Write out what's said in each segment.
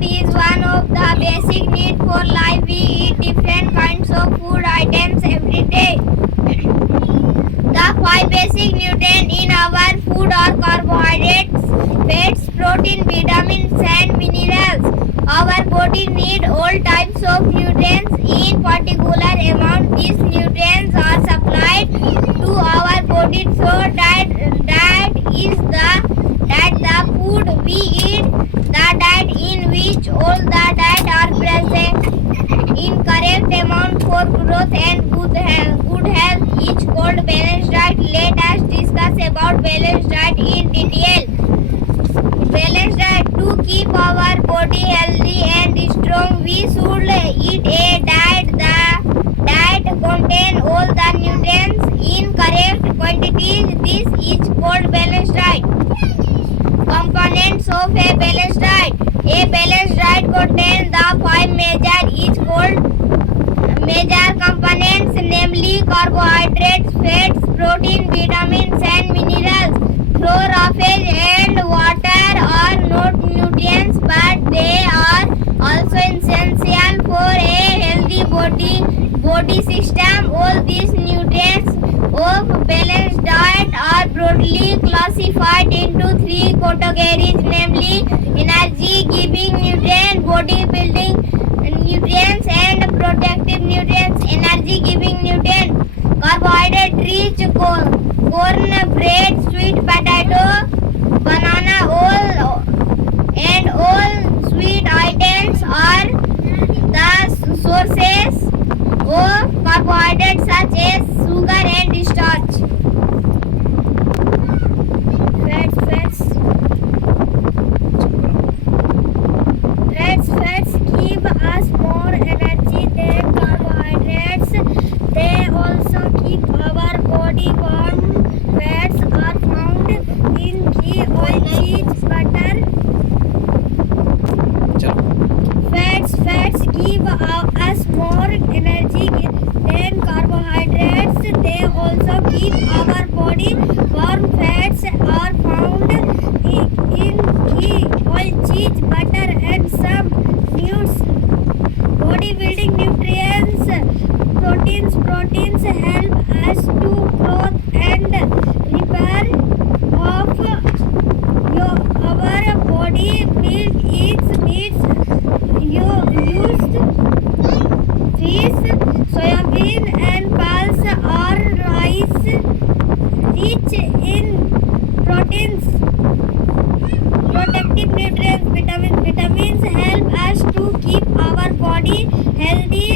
Food is one of the basic needs for life. We eat different kinds of food items every day. The five basic nutrients in our food are carbohydrates, fats, protein, vitamins, and minerals. Our body needs all types of nutrients in particular amount. These nutrients are supplied to our body through the food we eat, the diet in which all the diet are present in correct amount for growth and good health is called balanced diet. Let us discuss about balanced diet in detail. Balanced diet to keep our body healthy and strong. We should eat a diet. The diet contain all the nutrients in correct quantities. This is called balanced diet. Components of a balanced diet. A balanced diet contains the five major components, namely carbohydrates, fats, protein, vitamins, and minerals. Chlorophyll and water are not nutrients, but they are also essential for a healthy body system. All these nutrients of balanced diet are broadly classified into three categories, namely energy-giving nutrients, body-building nutrients, and protective nutrients. Energy-giving nutrients: carbohydrate-rich corn, bread, sweet potato, banana, all sweet items are the sources of carbohydrates such as sugar and starch. Fats give us more energy than carbohydrates. They also keep our body warm. Fats are found in ghee, oil, cheese, butter. Fats give us more energy than carbohydrates. They also keep our body warm. Fats are found in ghee, oil, cheese, butter, and some nuts. Body building nutrients. Proteins help us to growth and repair of our body. Milk is meats used. Fish, soybean, and pulse are rice rich in proteins. Protective nutrients. Vitamins help us to keep our body healthy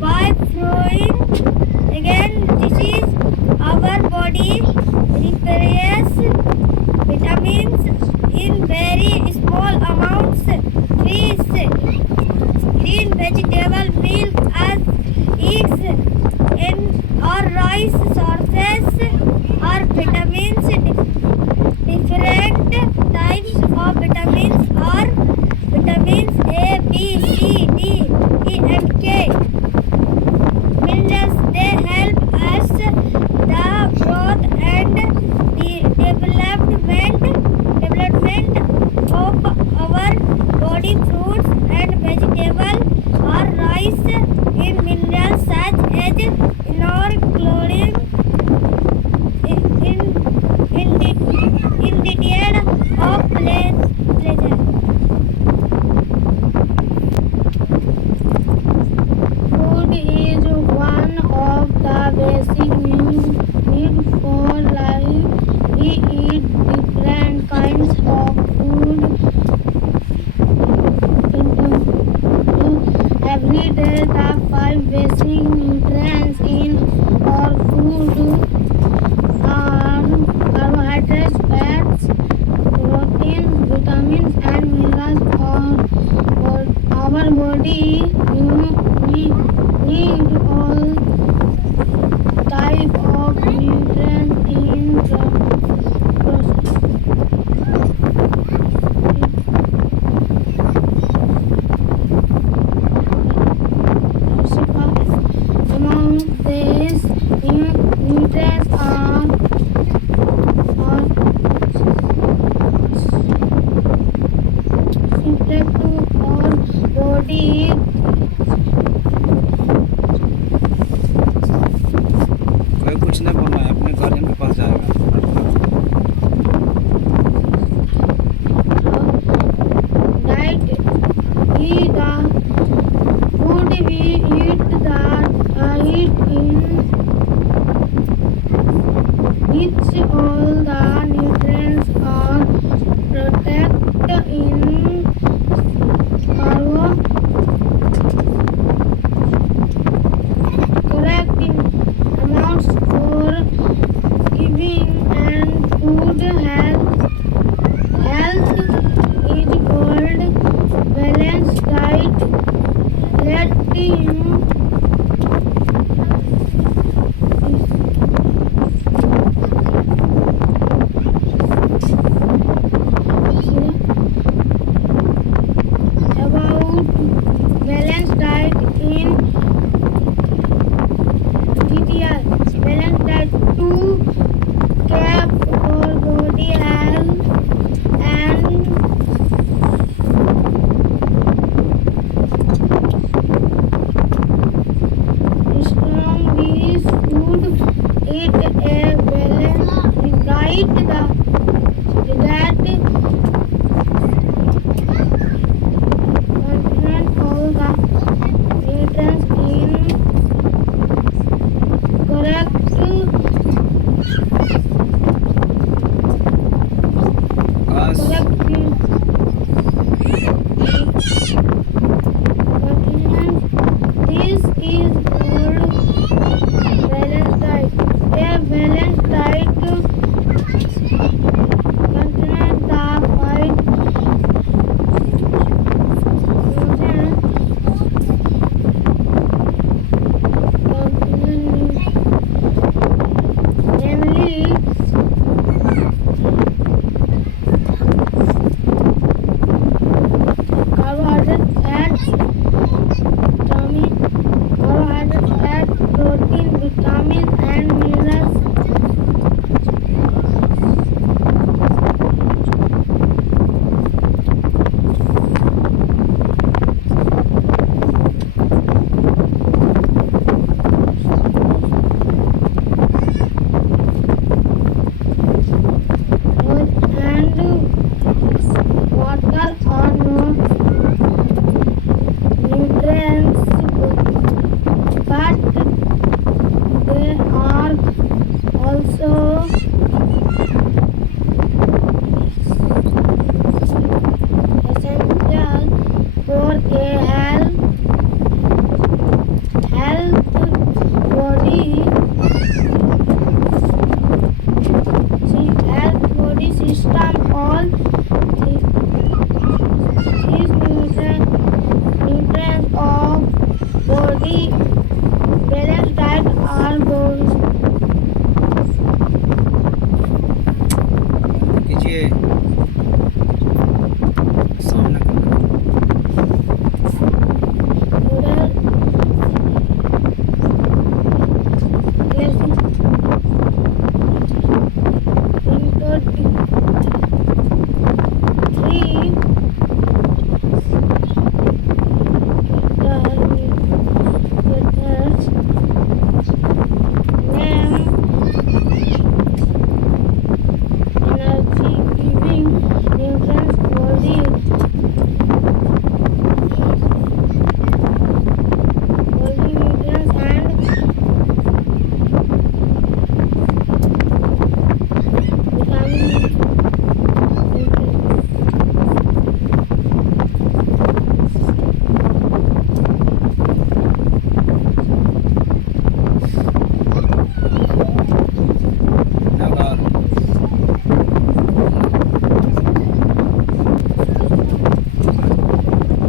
by fighting against disease. Our body requires vitamins in very small amounts. Fish, green vegetable, milk, eggs, and or rice sources are vitamins. Different types of vitamins are vitamins A, B, C, D, E, and K. Minerals, they help us the growth and the development of our body. Fruits and vegetables are rich in minerals such as iron, chlorine, in detail of pleasure. Food is one of the basic needs for life. We eat different kinds of food every day. The five basic nutrients in our food are carbohydrates, fats, protein, vitamins, and minerals. Our body need all type of nutrients in process. Among these nutrients are subject to body कोई कुछ नहीं बोलना है, अपने guardian के पास जाएगा। diet is the food we eat that diet in which all the nutrients are protected in correct in amounts for giving and food health is called balanced diet. Letting about balanced diet in detail. Balanced diet to care for body health and strong bees food. Eat a balanced diet that contains all the nutrients in correct बस This is called balanced diet. A balanced diet contains the five namely carbohydrates, fat, protein, vitamins, and minerals. And water are not nutrients, but they are also essential for a health body. Health body system. All these nutrients of body balanced diet are goals. कीजिए सामने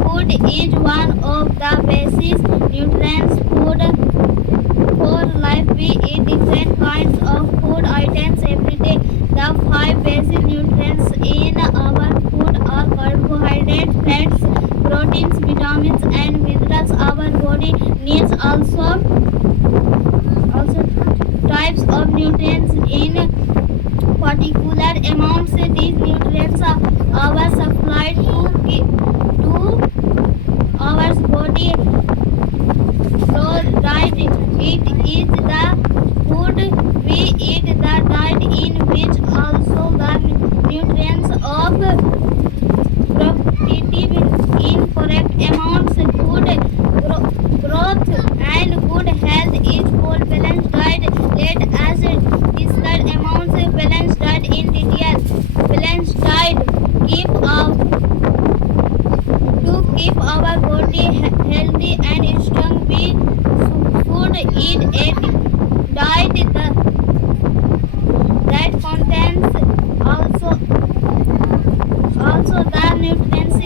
Oral is one of the basic nutrients food for life. We eat different kinds of food items every day. The five basic nutrients in our food are carbohydrates, fats, proteins, vitamins, and minerals. Our body needs also types of nutrients in particular amounts. These nutrients are supplied to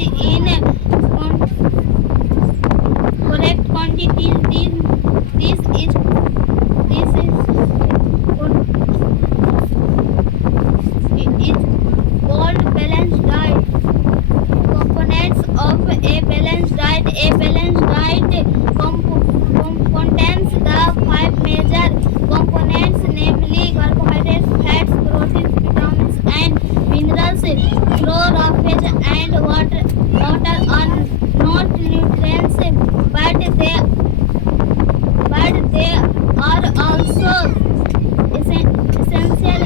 in correct quantities. This is called balanced diet. Components of a balanced diet. A balanced diet contains the five major components, namely carbohydrates, fats, proteins, vitamins, and minerals. Chlorophyll and water are not nutrients, but they are also essential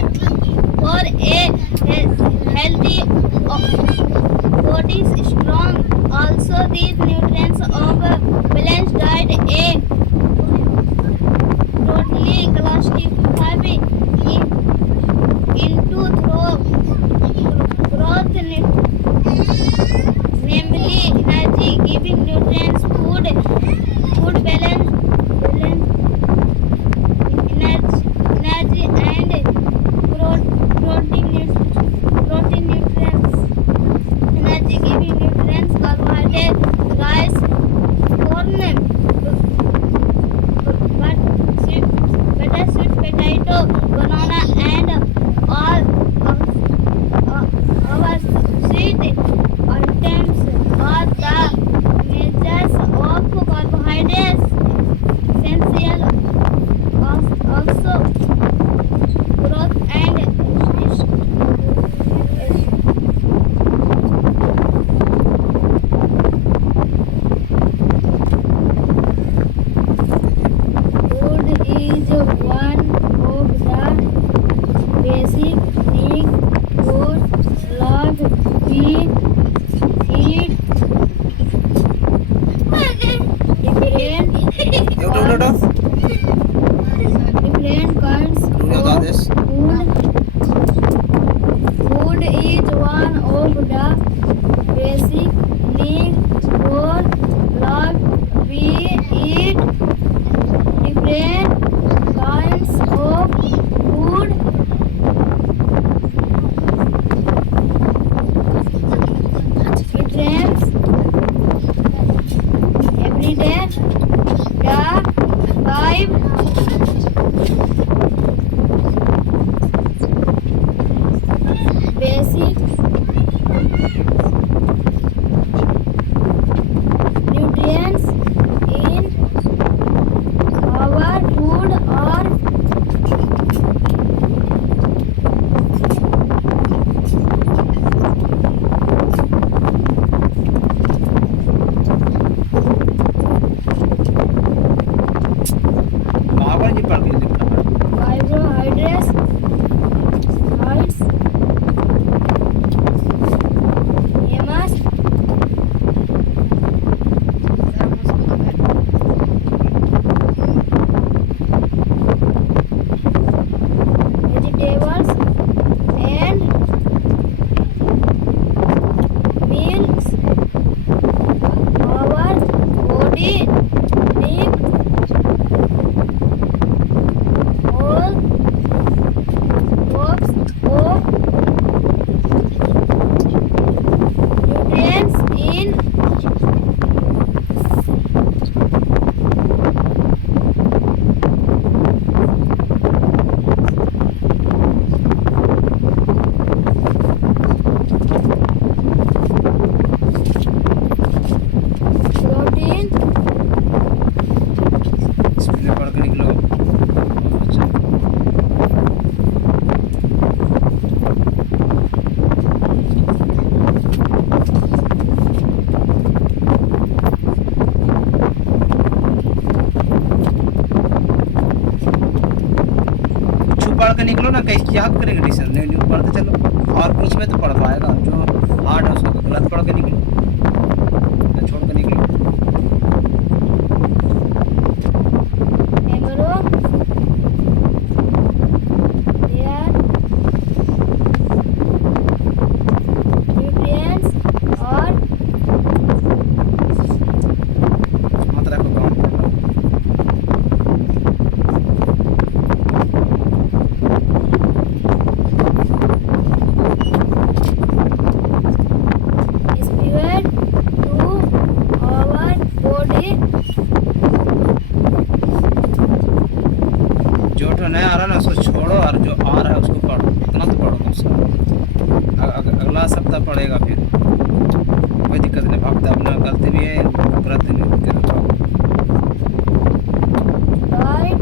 for a healthy body. Strong also these nutrients of balanced diet a totally classified into growth namely energy giving nutrients, food balance energy and protein nutrients. Energy giving nutrients, carbohydrates, rice, corn, butter, sweet potato, banana, and all our sweet items are the measures of carbohydrates. Essential also growth and food is one of the basic needs for life. We eat different kinds of food. Food is one of the basic needs for life. We eat different kinds of food. Nutrients every day. The five basic nutrients in our food are బాగా చెప్పండి మీరు చెప్తాను carbohydrates, oils, amas, vegetables, and meals. Our body needs all types of nutrients in protein, speed पढ़ के निकलो अच्छा कुछ पढ़ के निकलो ना, कैसे क्या करेंगे डिसीजन नहीं नहीं पढ़ते चलो, और बीच में तो पढ़ पाएगा जो हार्ड है उसको तो गलत पढ़ के निकलो या छोड़ के निकलो। amaro, their nutrients are मात्रा को काउंट करना is pure भागना पड़ेगा फिर, कोई दिक्कत नहीं, भागता अपना गलती भी है, गलती नहीं करता। Diet.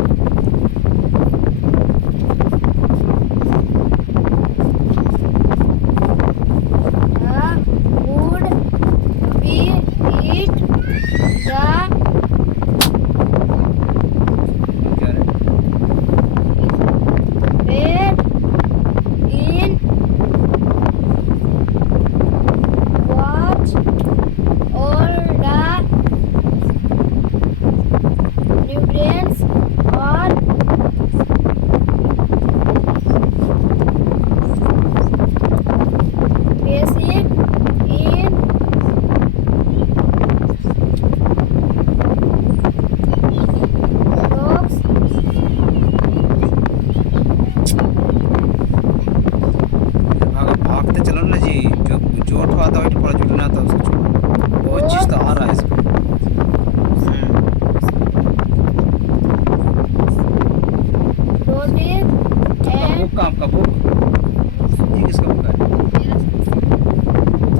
Would we eat the क्या है? bread in watch all the nutrients are basic in dogs. भागते चलो ना जी, जो जो उठवाता वही पड़ा, जुटना आता उसको छोड़ो, बहुत चीज तो आ रहा है इसमें। Roti and बुक का आपका बुक, ये किसका बुक है?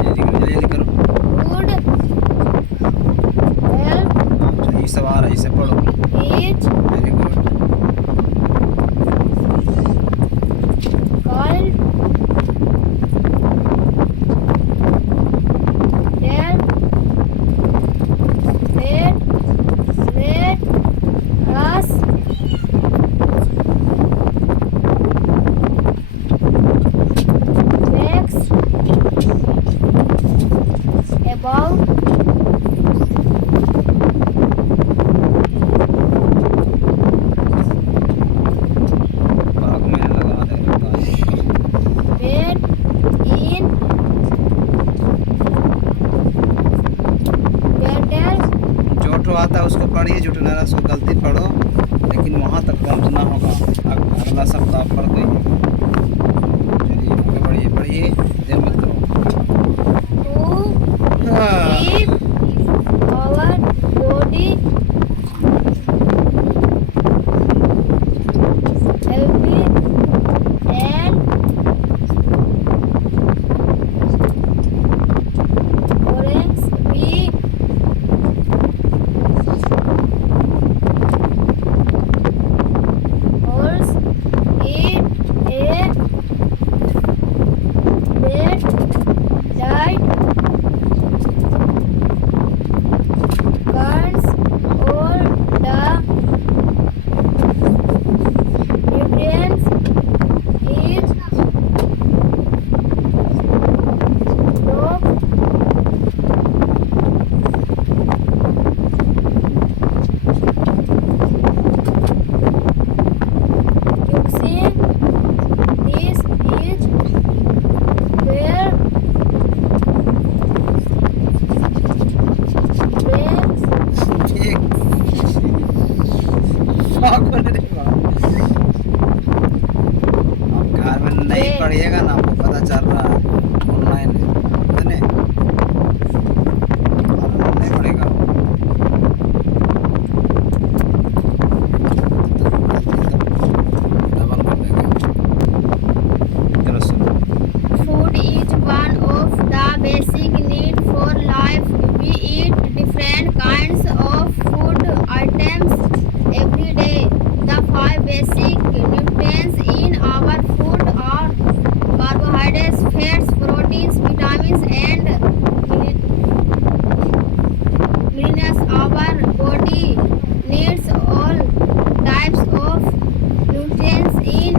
जल्दी करो। would help अच्छा, ये सब आ रहा है, इसे पढ़ो। each very good. called their let us facts about भाग में लगा देगा। bread in better जो उठवाता है उसको पढ़िए, जुटना रहा उसको गलती पढ़ो, लेकिन वहाँ तक पहुँचना होगा। अगला सप्ताह पढ़ गई। चलिए आगे बढ़िए, पढ़िए, देर मत करो। to keep our body healthy and orange we also eat a bed diet burns all the nutrients is dog using this is where brains ठीक। पागल है रे बाप। अब घर में नहीं पढ़िएगा ना, आपको पता चल रहा है ऑनलाइन है नहीं पढ़ेगा। डबल कर देगा। चलो सुनो। food is one of the basic need for life. We eat different kinds of food items every day. The five basic nutrients in our food are carbohydrates, fats, proteins, vitamins, and minerals. Our body needs all types of nutrients in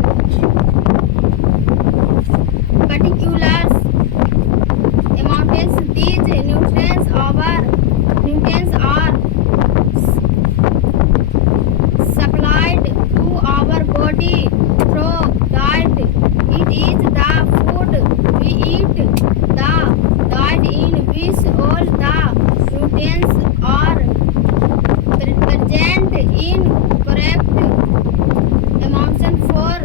particular amounts. These nutrients are supplied to our body through diet. It is the food we eat, the diet in which all the nutrients are present in correct amounts for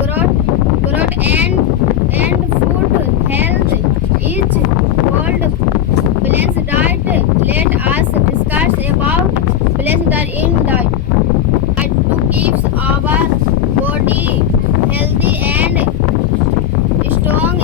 growth and food health is called balanced diet. Let us discuss about balanced diet in diet. Diet to keep our body healthy and strong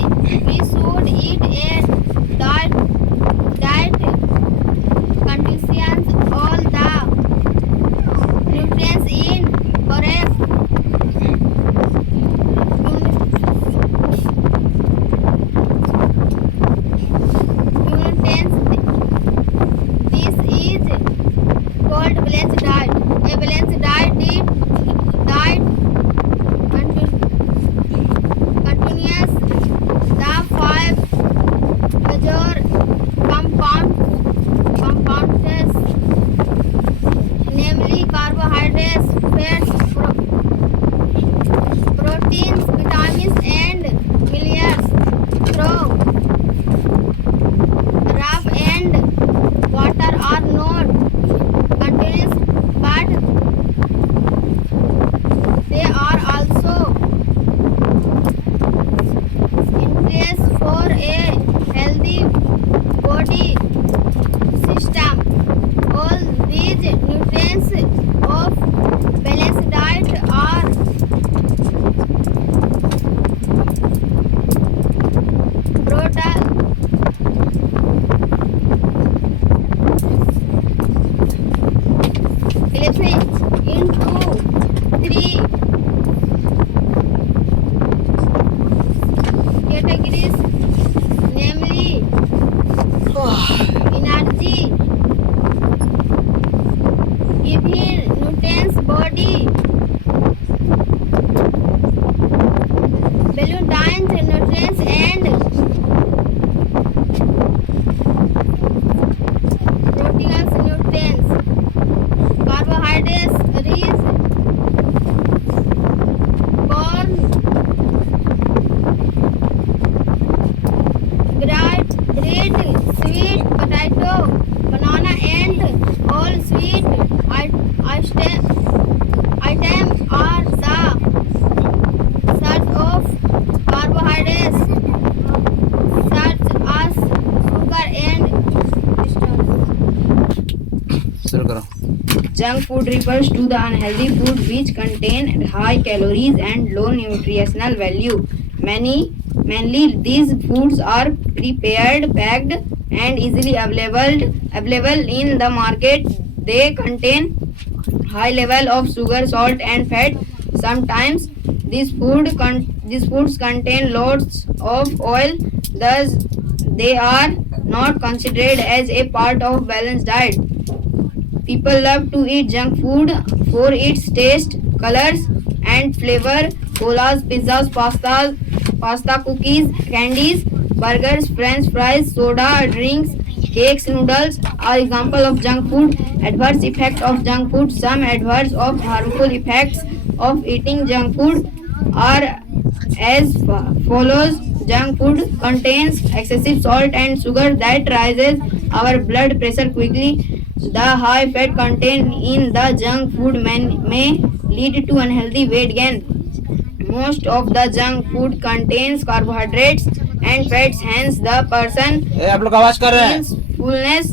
body system. All these nutrients of balanced diet are brought into three categories, namely energy, giving nutrients body, balanced nutrients, and proteins nutrients. Carbohydrates rich corn, bread, sweet potato, banana, and all sweet items are the source of carbohydrates such as sugar and starch. शुरू करो. Junk food refers to the unhealthy food which contain high calories and low nutritional value. Mainly these foods are prepared, packed, and easily available in the market. They contain high level of sugar, salt, and fat. Sometimes these foods contain lots of oil. Thus, they are not considered as a part of balanced diet. People love to eat junk food for its taste, colors, and flavor. Colas, pizzas, pasta, cookies, candies, burgers, french fries, soda, drinks, cakes, noodles are examples of junk food. Adverse effects of junk food. Some adverse of harmful effects of eating junk food are as follows. Junk food contains excessive salt and sugar that raises our blood pressure quickly. The high fat content in the junk food may lead to unhealthy weight gain. Most of the junk food contains carbohydrates and fats, hence the person आप लोग आवाज कर रहे हैं. feels fullness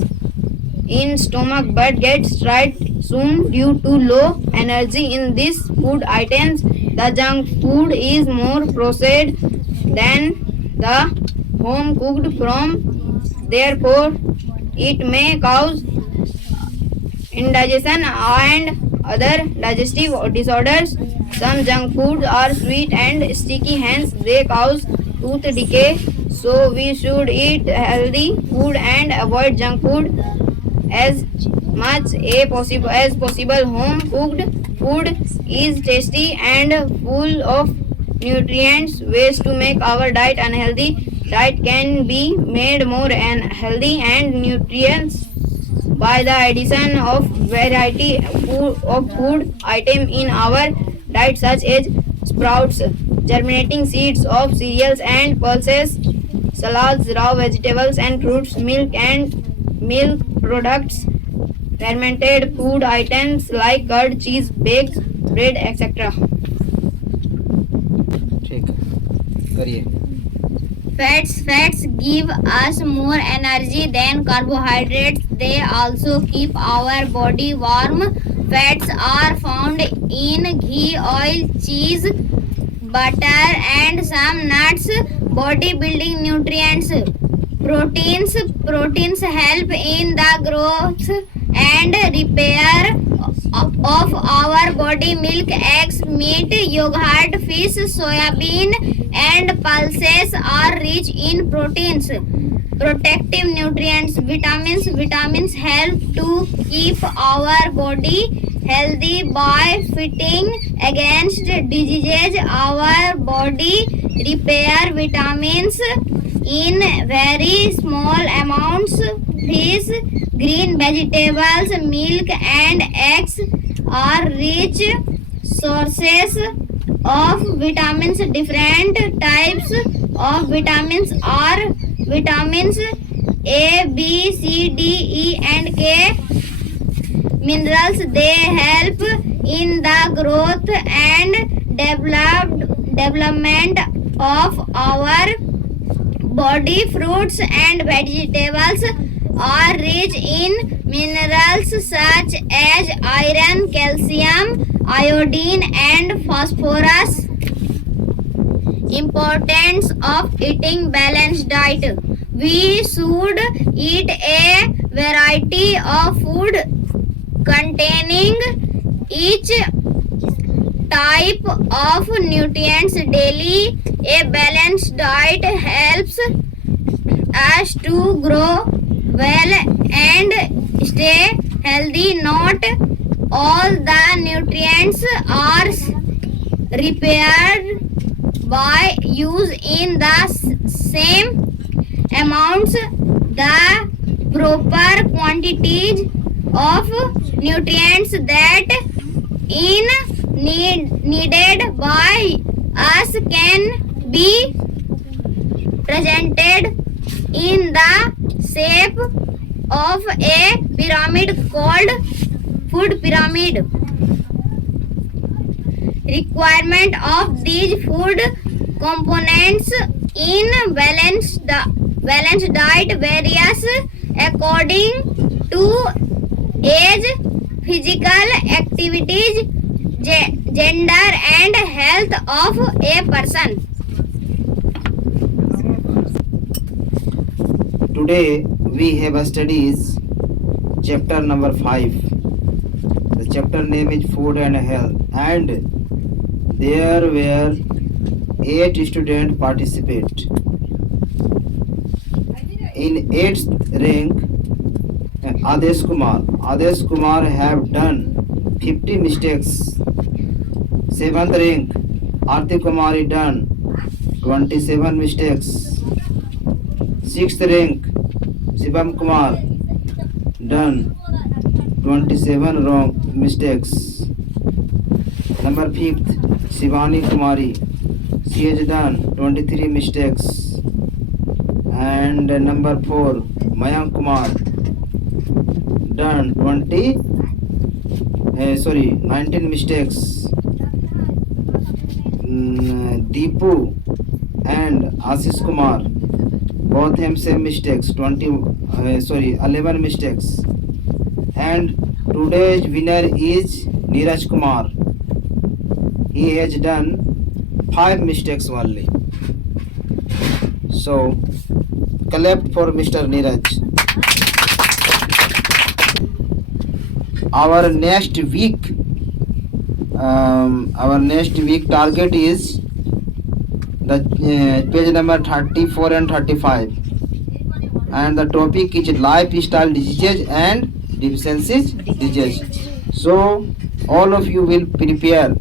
in stomach but gets tired soon due to low energy in these food items. The junk food is more processed than the home cooked from. Therefore, it may cause indigestion and other digestive disorders. Some junk foods are sweet and sticky, hence they cause tooth decay. So we should eat healthy food and avoid junk food as much as possible. Home cooked food is tasty and full of nutrients. Ways to make our diet unhealthy. Diet can be made more healthy and nutritious by the addition of variety of food items in our diet such as sprouts, germinating seeds of cereals and pulses, salads, raw vegetables and fruits, milk and milk products, fermented food items like curd, cheese, baked bread, etc. ठीक करिए. Fats give us more energy than carbohydrates. They also keep our body warm. Fats are found in ghee, oil, cheese, butter, and some nuts. Body building nutrients. Proteins help in the growth and repair of our body. Milk, eggs, meat, yogurt, fish, soybean, and pulses are rich in proteins. Protective nutrients. Vitamins help to keep our body healthy by fighting against diseases. Our body repair vitamins in very small amounts. Fish, green vegetables, milk, and eggs are rich sources of vitamins. Different types of vitamins are vitamins A, B, C, D, E, and K. Minerals, they help in the growth and development of our body. Fruits and vegetables are rich in minerals such as iron, calcium, iodine, and phosphorus. Importance of eating balanced diet. We should eat a variety of food containing each type of nutrients daily. A balanced diet helps us to grow well and stay healthy. Not all the nutrients are repaired by use in the same amounts. The proper quantities of nutrients that needed by us can be presented in the shape of a pyramid called food pyramid. Requirement of these food components in balanced diet varies according to age, physical activities, gender, and health of a person. Today we have studies chapter number 5. The chapter name is Food and Health, and there were 8 students participate. In 8th rank, Adesh Kumar have done 50 mistakes. 7th rank, Aarti Kumari done 27 mistakes. 6th rank, Shivam Kumar done 27 wrong mistakes. Number 5th, Shivani Kumari, she has done 23 mistakes. And number 4, Mayank Kumar done 19 mistakes. Deepu and Ashish Kumar both have same mistakes, 11 mistakes. And today's winner is Neeraj Kumar. He has done 5 mistakes only. So clap for Mr. Neeraj. Our next week target is the page number 34 and 35, and the topic is lifestyle diseases and deficiencies disease. So all of you will prepare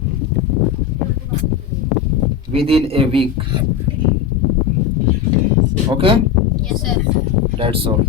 within a week. Okay, Yes, sir. that's all.